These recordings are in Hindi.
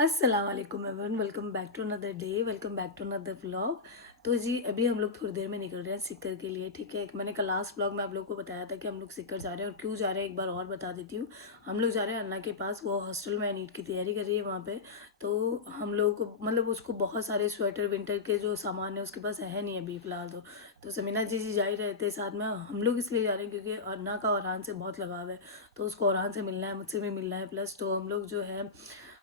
अस्सलाम वालेकुम everyone, welcome back to another day, welcome back to another vlog. तो जी अभी हम लोग थोड़ी देर में निकल रहे हैं सिक्कर के लिए। ठीक है, मैंने कल लास्ट व्लॉग में आप लोगों को बताया था कि हम लोग सिक्कर जा रहे हैं और क्यों जा रहे हैं एक बार और बता देती हूँ। हम लोग जा रहे हैं अन्ना के पास, वो हॉस्टल में नीट की तैयारी कर रही है वहाँ पे। तो हम लोगों को मतलब उसको बहुत सारे स्वेटर विंटर के जो सामान है उसके पास है नहीं अभी फ़िलहाल। तो समीना जी जा ही रहे थे साथ में। हम लोग इसलिए जा रहे हैं क्योंकि अन्ना का औरहान से बहुत लगाव है, तो उसको औरहान से मिलना है, मुझसे भी मिलना है। प्लस तो हम लोग जो है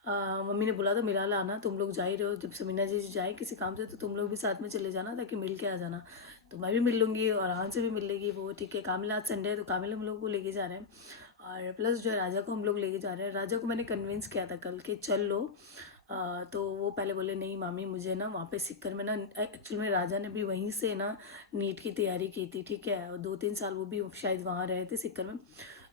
मम्मी ने बोला था मिला लाना, तुम लोग जा ही रहे हो, जब समीना जी जाए किसी काम से तो तुम लोग भी साथ में चले जाना ताकि मिल के आ जाना। तो मैं भी मिल लूँगी और आराम से भी मिल लेगी वो। ठीक है, कामिल आज संडे है तो कामिल हम लोग को लेके जा रहे हैं। और प्लस जो है राजा को हम लोग लेके जा रहे हैं। राजा को मैंने कन्विंस किया था कल कि चल लो। तो वो पहले बोले नहीं मामी मुझे ना वहाँ पे सिक्कर में ना, एक्चुअल में राजा ने भी वहीं से ना नीट की तैयारी की थी। ठीक है, और 2-3 साल वो भी शायद वहाँ रहे थे सिक्कर में।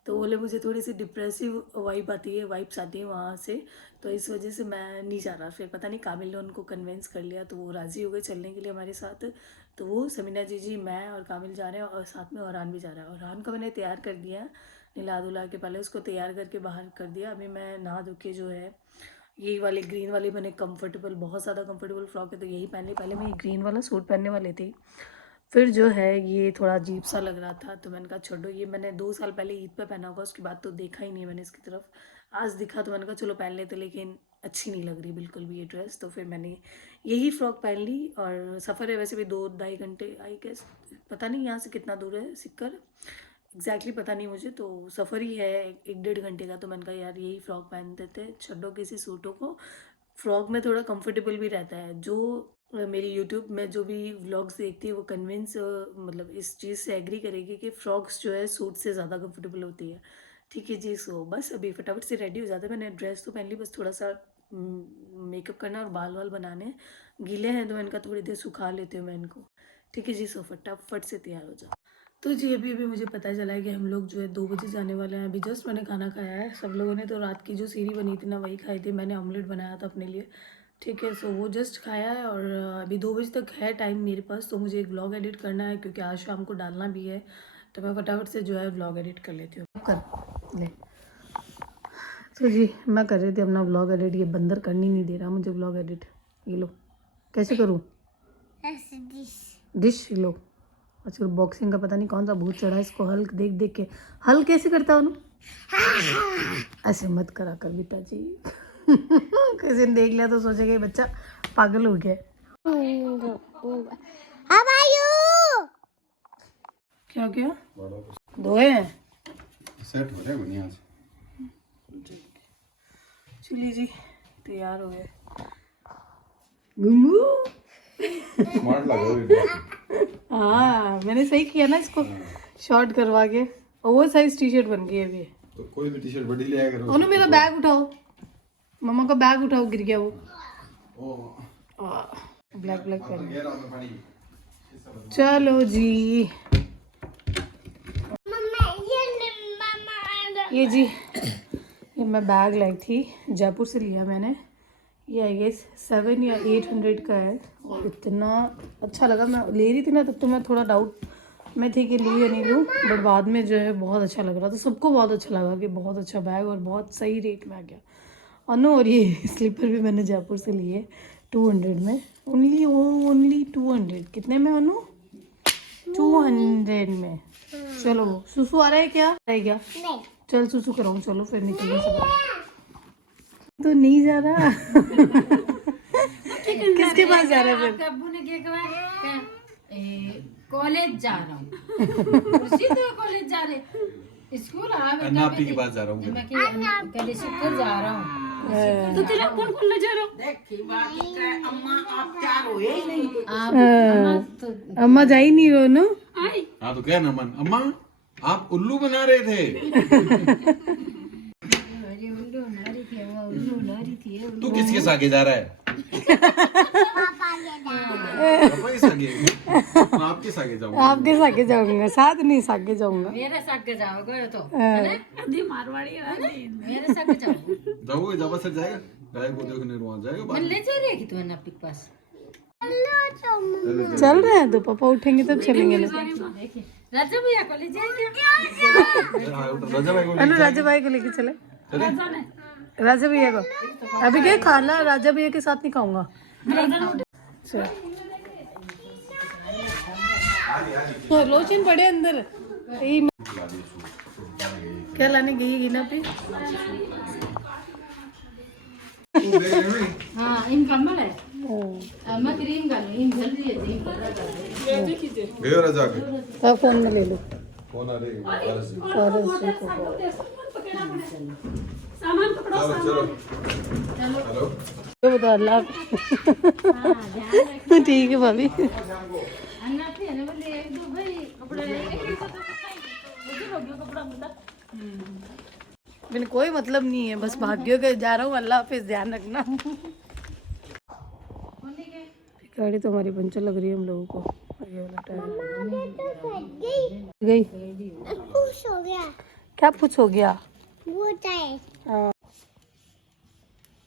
तो बोले मुझे थोड़ी सी डिप्रेसिव वाइब्स आती है वहाँ से, तो इस वजह से मैं नहीं जा रहा। फिर पता नहीं काबिल ने उनको कन्विंस कर लिया तो वो राज़ी हो गए चलने के लिए हमारे साथ। तो वो समीना जी मैं और कामिल जा रहे हैं और साथ में औरान भी जा रहा है। औरान को मैंने तैयार कर दिया है, नहला धुला के पहले उसको तैयार करके बाहर कर दिया। अभी मैं नहा धो के जो है यही वाले ग्रीन वाले मैंने कंफर्टेबल, बहुत ज़्यादा कंफर्टेबल फ्रॉक है तो यही पहन ली। पहले मैं ये ग्रीन वाला सूट पहनने वाले थे, फिर जो है ये थोड़ा अजीब सा लग रहा था तो मैंने कहा छोड़ो, ये मैंने 2 साल पहले ईद पे पहना होगा, उसके बाद तो देखा ही नहीं मैंने इसकी तरफ। आज दिखा तो मैंने कहा चलो पहन लेते, लेकिन अच्छी नहीं लग रही बिल्कुल भी ये ड्रेस। तो फिर मैंने यही फ्रॉक पहन ली। और सफ़र है वैसे भी 2-2.5 घंटे आई गेस, पता नहीं यहाँ से कितना दूर है सिक्कर, एग्जैक्टली पता नहीं मुझे। तो सफ़र ही है 1-1.5 घंटे का, तो मैंने कहा यार यही फ्रॉक पहन देते, छड्डो किसी सूटों को। फ्रॉक में थोड़ा कंफर्टेबल भी रहता है। जो मेरी यूट्यूब में जो भी व्लॉग्स देखती है वो कन्विंस मतलब इस चीज़ से एग्री करेगी कि फ़्रॉक्स जो है सूट से ज़्यादा कंफर्टेबल होती है। ठीक है जी, सो बस अभी फटाफट से रेडी हो जाते हैं। मैंने ड्रेस तो पहन ली, बस थोड़ा सा मेकअप करना और बाल वाल बनाने गीले हैं तो इनका थोड़ी देर सुखा लेती हूँ मैं इनको। ठीक है जी, सो फटाफट से तैयार हो जाओ। तो जी अभी अभी मुझे पता चला है कि हम लोग जो है 2 बजे जाने वाले हैं। अभी जस्ट मैंने खाना खाया है। सब लोगों ने तो रात की जो सीरी बनी थी ना वही खाई थी, मैंने ऑमलेट बनाया था अपने लिए। ठीक है, सो वो जस्ट खाया है और अभी 2 बजे तक है टाइम मेरे पास, तो मुझे एक व्लॉग एडिट करना है क्योंकि आज शाम को डालना भी है। तो मैं फटाफट से जो है व्लॉग एडिट कर लेती हूँ। कर ले। तो जी मैं कर रही थी अपना व्लॉग एडिट, ये बंदर करनी नहीं दे रहा मुझे व्लॉग एडिट। ये लो, कैसे करूँ? डिश लो। आजकल बॉक्सिंग का पता नहीं कौन सा भूत चढ़ा है इसको, हल्क देख देख के। हल्क कैसे करता हूँ? ऐसे मत करा कर बेटा जी। किसी ने देख लिया तो सोचेगा ये बच्चा पागल हो गया। क्या क्या धोए हैं? सेट हो रहे बढ़िया से। चलिए जी तैयार हो गए। गुम्मू स्मार्ट लग रहा है। हाँ मैंने सही किया ना इसको शॉर्ट करवा के। ओवर साइज टी शर्ट बन गई है अभी। तो कोई भी टी शर्ट बड़ी ले आया करो। ओनू मेरा बैग उठाओ, मम्मा का बैग उठाओ, गिर गया वो। ब्लैक ब्लैक पहन। चलो जी ये जी ये मैं बैग लाई थी, जयपुर से लिया मैंने। ये आई गेस 700 या 800 का है और इतना अच्छा लगा। मैं ले रही थी ना तब तो मैं थोड़ा डाउट में थी कि लूँ या नहीं लूँ, बट बाद में जो है बहुत अच्छा लग रहा था। सबको बहुत अच्छा लगा कि बहुत अच्छा बैग और बहुत सही रेट में आ गया। और ये स्लीपर भी मैंने जयपुर से लिए 200 में, ओनली 200। कितने में अनु? 200 में। चलो सुसु आ रहा है क्या? है क्या? नहीं। चल सुसु कराऊँ, चलो फिर निकलेंगे सब। तो नहीं जा रहा। किसके पास जा रहा है फिर? अब्बू ने क्या कहा? कॉलेज जा रहा हूँ। उसी तो कॉलेज जा रहे, स्कूल आ बेटा। अन्ना आपी के पास जा रहा हूँ। मैं पहले सिक्कर जा रहा हूँ। तो तेरा कौन कौन ले जा रहा हूँ? देखी बाकी का अम्मा आप चार हो ही नहीं। आप अम्मा जा ही नहीं रहो ना। हाँ तो क्या नमन अम्मा आप उल्लू बना रहे थे। तू किसके सागे जा रहा है? पापा के सागे। आपके सागे जाऊंगा। आपके सागे जाऊंगा, साथ नहीं सागे जाऊंगा। मेरे साथ के जाओगे तो मारवाड़ी मेरे साथ जाओगे। जाओगे जब से जाएगा गाय को देखने वहां जाएगा। मैं ले जा रही कि तू अपने पास चल रहे हैं तो पापा उठेंगे तब चलेंगे ना। राजा भैया कॉलेज जाएंगे। राजा भाई को अनु राजा भाई को लेके चले। राजा भैया को अभी क्या खाना, राजा भैया के साथ नहीं खाऊंगा। चल। लोचन पड़े अंदर। क्या लाने गई ना पे? हाँ इन कमल है मैं क्रीम कर लूँ इन जल्दी है अब फोन में ले लो। फोन आ रही है सामान पकड़ो चलो हेलो तो बता अल्लाह। ठीक है भाभी। अन्ना थे ना बोले एक दो भाई कपड़े एक एक तो मुझे हो गया कपड़ा मुद्दा मैंने कोई मतलब नहीं है, बस भाग्यों के जा रहा हूँ। अल्लाह हाफिज, ध्यान रखना। गाड़ी तो हमारी पंचर लग रही है हम लोगों को। आगे वाला टायर गई। खुश हो गया क्या कुछ हो गया? वो टाइम हाँ।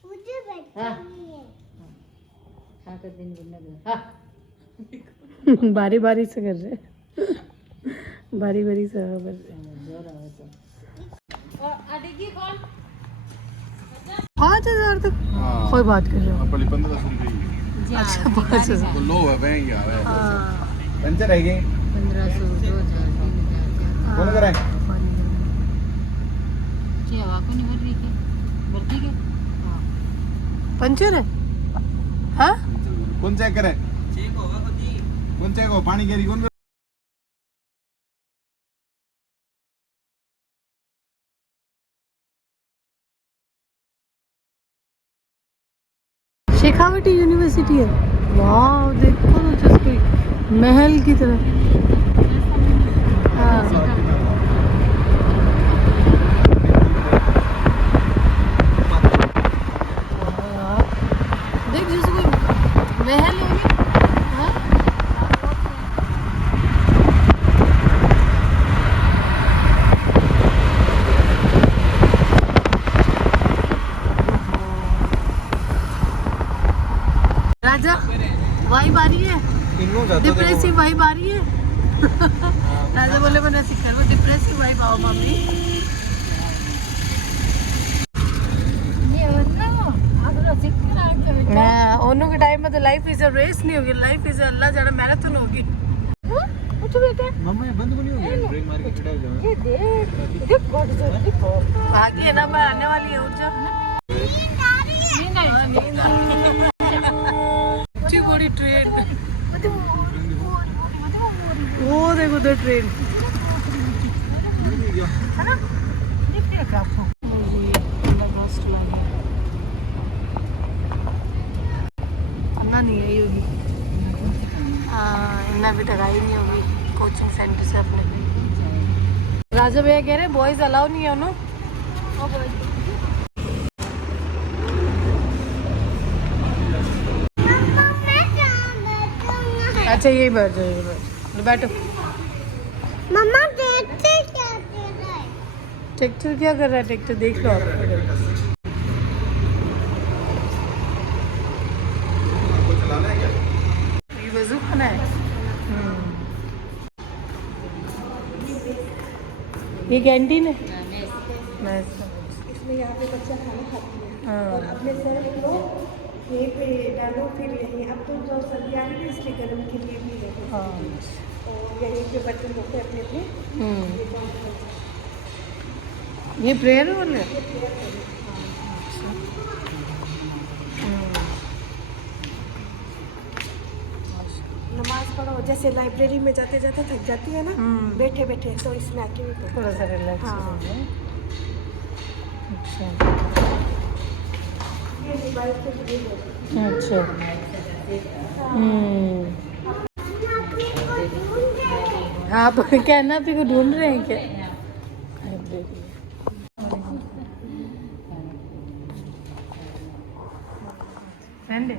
मुझे बताइए हाँ कर दिन बिना हाँ बारी बारी से कर रहे, बारी बारी से कर रहे। और अडेगी कौन 5,000 तक कोई बात कर रहे हो? अपनी 1500 रुपये अच्छा 5,000। तो लो है वहीं आ रहा है हाँ। पंचर है 1500 2000 कौन कराए क्या हवा को नहीं भर रही के भरती के हाँ पंचर है? हाँ कौन चेक करे कौन चेक हो पानी केरी कौन शेखावटी यूनिवर्सिटी है। वाह देखो ना, जैसे महल की तरह। हाँ। देख जैसे कोई महल हो गया। हाँ? राजा वाइब आ रही है, डिप्रेसिव वाइब आ रही है। राजा बोले मैंने सीखा वो डिप्रेसिव वाइब आओ मम्मी। ये ना अगला सिक्कर आ गया हाँ, ओनू के टाइम में तो लाइफ इज अ रेस नहीं होगी, लाइफ इज अल्लाह जाने मैराथन होगी। कुछ बेटा मम्मा ये बंद नहीं हो गया ब्रेक मार के खड़ा हो जाओ ये देख बहुत जल्दी बहुत बाकी है ना, मैं आने वाली है, उठ जा। ऊंची बड़ी ट्रेन, वो देखो उधर ट्रेन। नहीं आई होगी। हाँ इन्ना भी तक आई नहीं होगी कोचिंग सेंटर से अपने। राजा भैया कह रहे बॉयज अलाउ नहीं है ना। अच्छा यही बैठ जाओ, यही बैठो। मम्मा देखते क्या दे रहा है ट्रैक्टर क्या कर रहा है? ट्रैक्टर देख लो आप। ये वजू खाना है। ये कैंटीन है। मैस इसमें यहाँ पे बच्चा खाना खाती है हाँ। और अपने सर को यहीं पे डालो, फिर यहीं अब तो जो सर्दी आ रही है इसलिए गर्म के लिए भी है हाँ। और यहीं पे बर्तन धोते अपने अपने। ये प्रेयर वाले नमाज पढ़ो, जैसे लाइब्रेरी में जाते जाते थक जाती है ना बैठे बैठे, तो इसमें आके भी पढ़ो। थोड़ा सा रिलैक्स हो हाँ। जाए। अच्छा ये मोबाइल से भी हो। अच्छा। आप कैनापी को ढूंढ रहे हैं क्या? फ्रेंड है?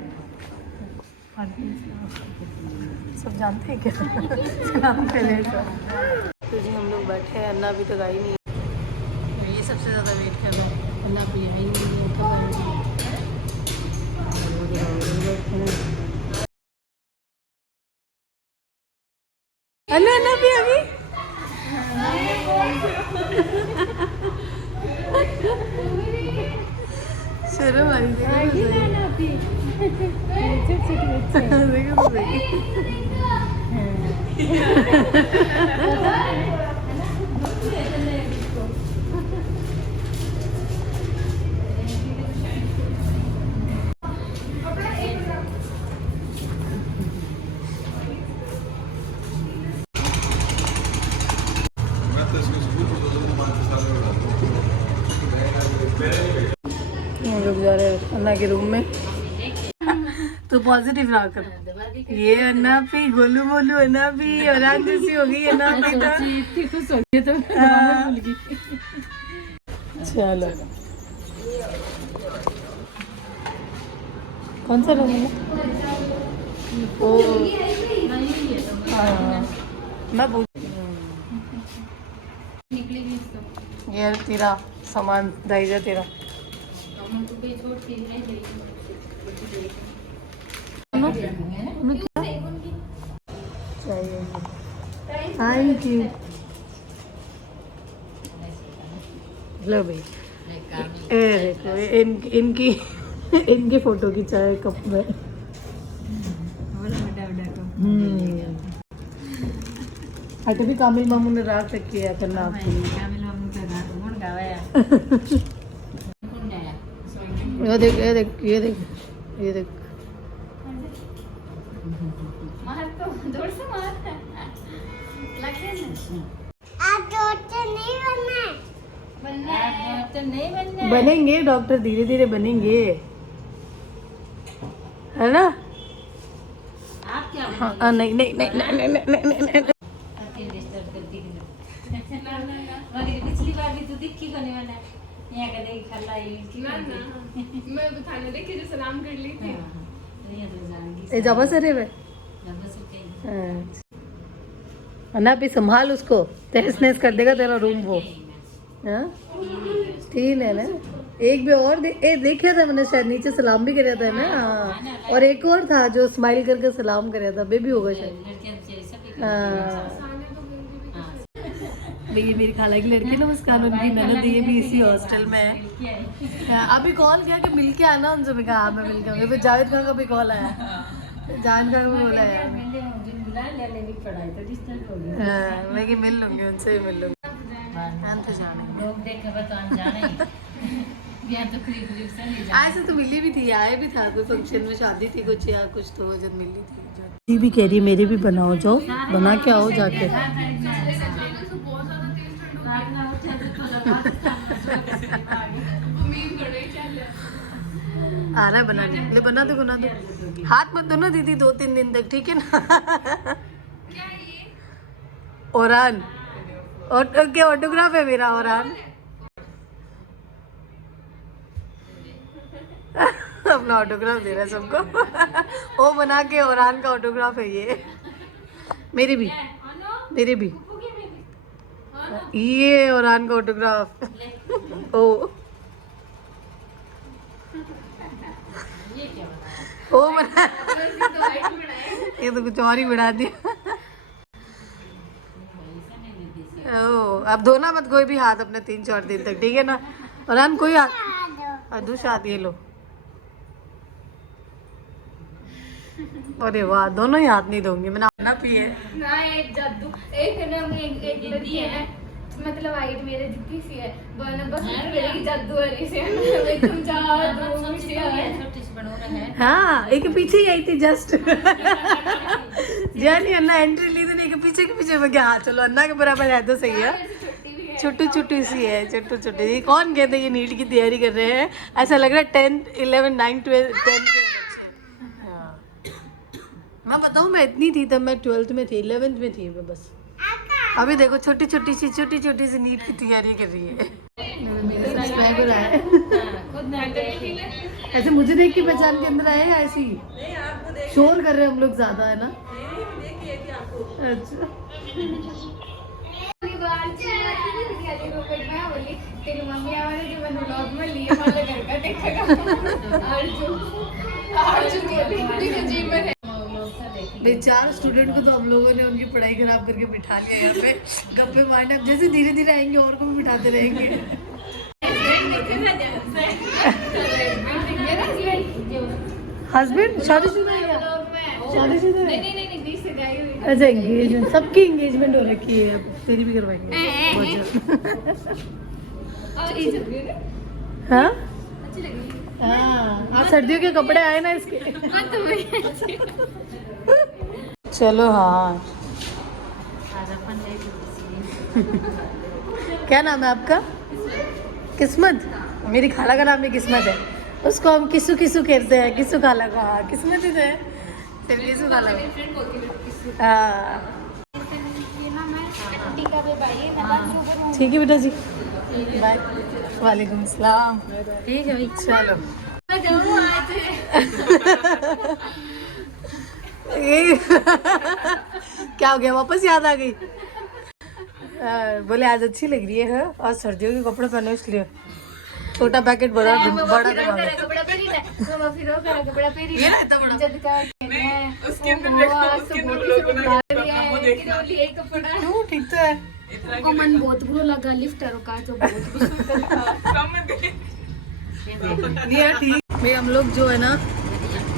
सब जानते हैं क्या? सलाम पहले तो जी हम लोग बैठे हैं, अन्ना अभी तक आई नहीं। ये सबसे ज़्यादा वेट कर रहा हूँ। अन्ना भी है नहीं तो अन्ना अन्ना भी अभी देखो तो सही। मैं तो इसको स्कूल को 2-5 साल में डालता हम लोग जा रहे हैं अन्ना के रूम में। तो पॉजिटिव रहा करो। ये अन्ना भी गोलू मोलू अन्ना भी और आज जैसी हो गई अन्ना भी तो इतनी खुश हो गई तो भूल गई। चलो कौन सा रूम है? ओ हाँ मैं पूछ निकली भी तो ये तेरा सामान दाइजा तेरा हम तो कोई छोड़ के नहीं गई। चाहिए थैंक यू। लो भाई ए देखो इनकी इनकी फोटो खिंचाए कप में। अटे भी कामिल मामू ने रात तक किया करना आपके लिए। ये देख ये देख ये देख ये देख आप डॉक्टर नहीं बनना है। बनेंगे डॉक्टर धीरे धीरे बनेंगे है ना। आप क्या हाँ नहीं नहीं नहीं नहीं नहीं नहीं नहीं नहीं पिछली बार भी तो दिखी करने वाला यहाँ का देख खला मैं बताने देखे जो सलाम कर ली थी। ये जबा सरे वे अन्ना भी संभाल उसको तहस नहस कर देगा तेरा रूम वो। हाँ ठीक है ना। एक भी और देखा था मैंने शायद नीचे सलाम भी कराया था ना। हाँ और एक और था जो स्माइल करके सलाम कराया था बेबी होगा शायद। हाँ ये मेरी खाला की लड़की ना मुस्कान उनकी ननद ये भी इसी हॉस्टल में है। अभी कॉल किया कि मिल के आना उनसे। मैं कहा हाँ मैं मिल के आऊँगी। फिर जावेद खान का भी कॉल आया जान का भी बोला है। हाँ मैं कि मिल लूँगी उनसे भी मिल लूँगी। तो जाने लोग देखे तो जाने तो खरीद ऐसे तो मिली भी थी आए भी था कोई फंक्शन में शादी थी कुछ या कुछ तो जब मिली थी। ये भी कह रही मेरे भी बनाओ जाओ बना के आओ जाके। आ रहा है बनाने ले बना दो हाथ मत दो ना दीदी 2-3 दिन तक ठीक है ना। ओरान क्या ऑटोग्राफ है मेरा ओरान। अपना ऑटोग्राफ दे रहा है सबको। वो बना के ओरान का ऑटोग्राफ है ये। मेरे भी ये ओरान का ऑटोग्राफ। ओ ओ बना ये तो कुछ और ही बढ़ा दिया। ओ अब धोना मत कोई भी हाथ अपने 3-4 दिन तक ठीक है ना। ओरान कोई हाथ शाद ये लो। अरे वाह दोनों ही हाथ नहीं दूंगी मैंने ना पिए ना एक जादू एक है ना एक लड़की है ना मतलब हाइट मेरे जितनी सी है बस मेरी जादू वाली से एकदम जादू से है। हाँ एक पीछे ही आई थी जस्ट जानी अन्ना एंट्री ली थी एक पीछे के पीछे में क्या। हाँ चलो अन्ना के बराबर है तो सही है। छोटी सी है छोटी कौन कहते ये नीट की तैयारी कर रहे हैं। ऐसा लग रहा है 10th 11 9 12 10 मैं बताऊँ मैं इतनी थी तब मैं 12th में थी 11th में थी मैं बस। अभी देखो छोटी सी नीट की तैयारी कर रही है। ऐसे मुझे देख के पहचान के अंदर आए ऐसे ही शोर कर रहे हैं हम लोग ज्यादा है ना। अच्छा तेरी मम्मी हमारे जो मैंने ब्लॉग में लिए वाला घर का देखेगा बेचार स्टूडेंट को तो हम लोगों ने उनकी पढ़ाई खराब करके बिठा लिया यहाँ पे गप्पे मारने। अब जैसे धीरे धीरे आएंगे और को भी बिठाते रहेंगे। हस्बैंड शादीशुदा है क्या? शादीशुदा है? नहीं 20 से गई हुई। अच्छा एंगेजमेंट, सबकी एंगेजमेंट हो रखी है, अब तेरी भी करवाएंगे बहुत जल्द। और ये चल रही है ना, हाँ अच्छी लग रही है। हाँ, आज सर्दियों के कपड़े आए ना इसके। हाँ तो वही अच्छी। चलो हाँ, आज अपन नहीं क्या नाम है आपका? किस्मत। मेरी खाला का नाम भी किस्मत है, उसको हम किसु किसु कहते हैं। किसु खाला का, हाँ किस्मत ही तो है, सिर्फ किसु खाला। मेरी फ्रेंड बोलती है किसी हाँ ये ना मैं टीका पे भाई है ना जो ठीक है बेटा जी, बाय। वालेकुम सलाम। ठीक है भाई। चलो मैं जाऊँ आज। ये क्या हो गया, वापस याद आ गई? बोले आज अच्छी लग रही है और सर्दियों के कपड़े पहने इसलिए छोटा पैकेट बड़ा बड़ा दिमाग है। कपड़ा पहनी ना तो फिर वो करा कपड़ा पहनी ये ना इतना बड़ा। जब का उसके अंदर देखो उसके अंदर लोगों ने लेकिन ओनली एक कपड़ा है। क्यों, ठीक तो है। को मन बहुत बुरा लगा लिफ्टर का जो बहुत गुस्सा था। नहीं यार ठीक। भाई हम लोग जो है ना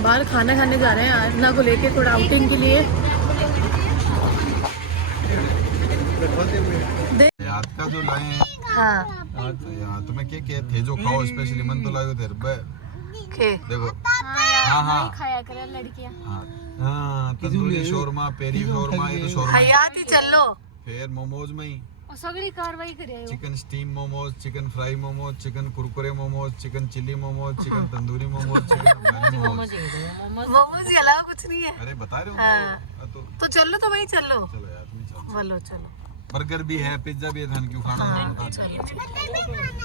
बाहर खाना खाने जा रहे हैं आरना को लेके थोड़ा आउटिंग के लिए। याद का जो लाए हैं हाँ यार तुम्हें क्या थे जो खाओ स्पेशली मन तो लाए थे खे देखो। हाँ हाँ खाया करे लड़कियां। हाँ तंदूरी शोरमा, पेरी शोरमा, ये तो शोरमा। हयात ही चल लो। फिर मोमोज में ही और सगली कार्रवाई करे chicken steam momos, chicken fry momos, chicken Kurkure momos, chicken chilli momos, chicken tandoori momos, chicken momos. Momos के अलावा कुछ नहीं है। अरे बता रहे हो हाँ। तो तो चलो, तो वही चलो। चलो यार तुम चलो। बोलो चलो। बर्गर भी है, पिज्जा भी है, थान क्यों खाना है बता।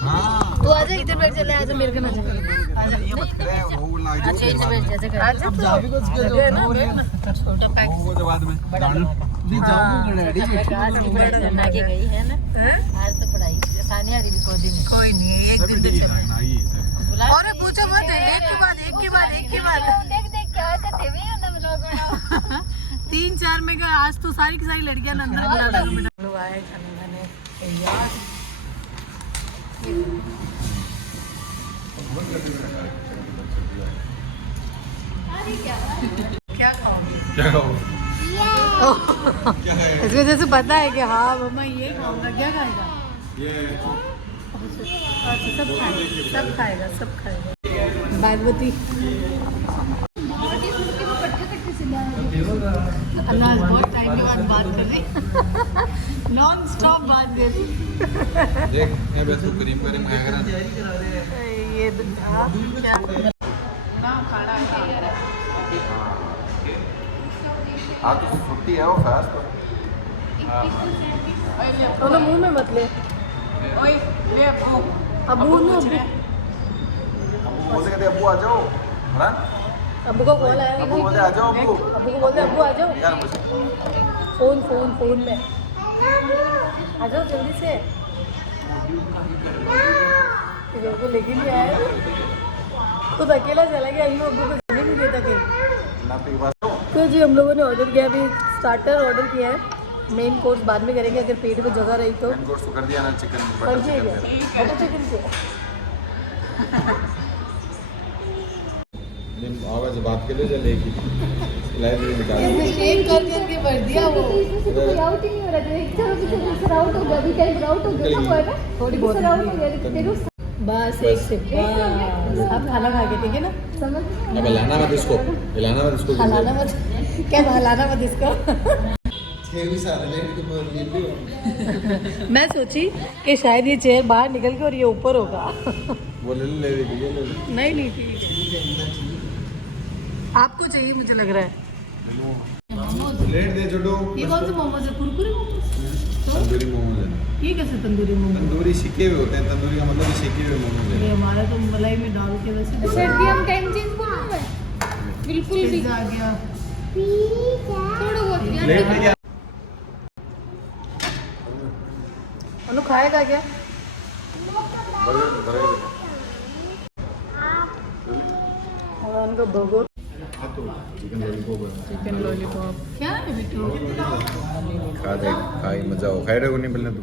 हाँ तू आजा, इधर बैठ, चले आजा मेरे को ना जाए। आजा ये मत करे वो ना जो आजा तो छोटा पैक वो जो बाद में बना के गई है ना। आज तो पढ़ाई सानिया री कोडी में कोई नहीं है, एक दिन तो चलो। लगना ही है सर। और पूछो मत, एक के बाद एक के बाद एक के बाद देख देख क्या करते हुए हम लोग 3-4 में का आज तो सारी की सारी लड़कियां अंदर बुला दो बेटा। लोग आए खाने खाने यार। क्या खाओगे? क्या खाओगे? इस वजह से पता है कि हाँ मम्मा ये खाऊंगा। क्या खाएगा? ये अच्छा सब खाएगा सब खाएगा। बागवती अनाज बहुत टाइम के बाद बात कर रही, नॉन स्टॉप बात कर रही। देख ये बस तो करीम करीम खाएगा ना। ये क्या ना खाना आज तो छुट्टी है वो खास तो। दोनों मुंह में मत ले। अबू नो बोलते कहते अब्बू आ जाओ है। अबू को कॉल आया अब्बू बोलते आ जाओ अब्बू। अबू को बोलते अबू आ जाओ। यार मुझे फोन में आ जाओ जल्दी से। इधर को लेके नहीं आया, खुद अकेला चला गया। अम्मी अबू को जाने नहीं देता कहीं। ना पे बात तो तो जी हम लोगों ने ऑर्डर किया, अभी स्टार्टर ऑर्डर किया है, मेन कोर्स बाद में करेंगे अगर पेट में जगह रही तो। मैंने कोर्स तो कर दिया ना चिकन कर दिया क्या? बटर चिकन से आवाज बात के लिए चलेगी लाइब्रेरी निकाल एक करके भर दिया वो। आउट ही नहीं हो रहा था। चलो पीछे आउट हो गया, अभी टाइम आउट हो गया हुआ है ना थोड़ी बहुत आउट हो गया तेरे बस एक से बस। अब खाना खा के ठीक है ना, समझ। अब हिलाना मत इसको, हिलाना मत इसको। हलाना मत। क्या हलाना मत इसको। मैं सोची कि शायद ये चेयर बाहर निकल के और ये ऊपर होगा। वो ले ले ले ले। नहीं ठीक। आपको चाहिए मुझे लग रहा है। प्लेट दे छोटू। ये कौन से मोमोज है? कुरकुरे मोमोज? तंदूरी मोमोज है। ये कैसे तंदूरी मोमोज? तंदूरी सिके हुए होते हैं, तंदूरी का मतलब सिके हुए मोमोज है। ये हमारा तो मलाई में डाल के वैसे सर्दी हम टाइम चेंज करूँ मैं बिल्कुल भी पिज़्ज़ा आ गया। थोड़ा बहुत यार। प्लेट में क्या अनु खाएगा क्या? बर्गर बर्गर और उनका बर्गर, तो चिकन लॉलीपॉप है। Chicken lollipop. क्या है बिट्टू? खा दे, खाई मजा हो। खाई रहे नहीं मिलने तू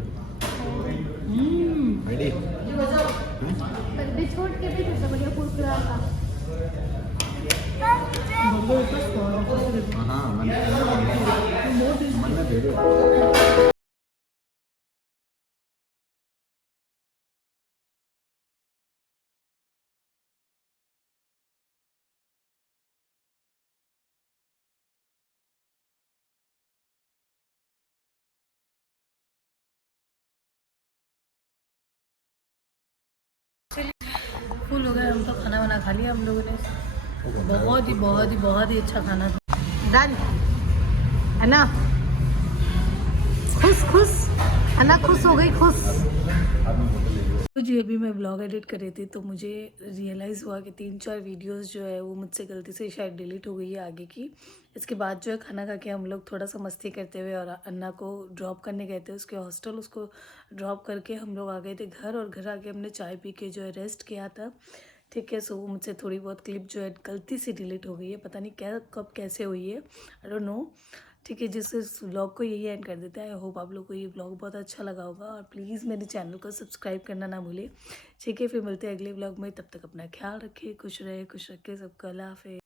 रेडी। पर छोड़ के भी तो बढ़िया कुरकुरा था। बर्गर ऊपर हाँ मैंने दे दिया। फुल हो गए हम तो, खाना वाना खा लिया हम लोगों ने। बहुत ही अच्छा खाना था। डन है ना? खुश अन्ना खुश हो गई, खुश। तो जी अभी मैं ब्लॉग एडिट कर रही थी तो मुझे रियलाइज़ हुआ कि 3-4 वीडियोस जो है वो मुझसे गलती से शायद डिलीट हो गई है आगे की। इसके बाद जो है खाना खा के हम लोग थोड़ा सा मस्ती करते हुए और अन्ना को ड्रॉप करने गए थे उसके हॉस्टल। उसको ड्रॉप करके हम लोग आ गए थे घर, और घर आके हमने चाय पी के जो है रेस्ट किया था। ठीक है, सो वो मुझसे थोड़ी बहुत क्लिप जो है गलती से डिलीट हो गई है, पता नहीं क्या कब कैसे हुई है, आई डोंट नो। ठीक है, जिस इस व्लॉग को यही एंड कर देता है। आई होप आप लोग को ये व्लॉग बहुत अच्छा लगा होगा, और प्लीज़ मेरे चैनल को सब्सक्राइब करना ना भूलें। ठीक है, फिर मिलते हैं अगले व्लॉग में। तब तक अपना ख्याल रखिए, खुश रहे, खुश रखे सबको। अल्लाह हाफ़िज़।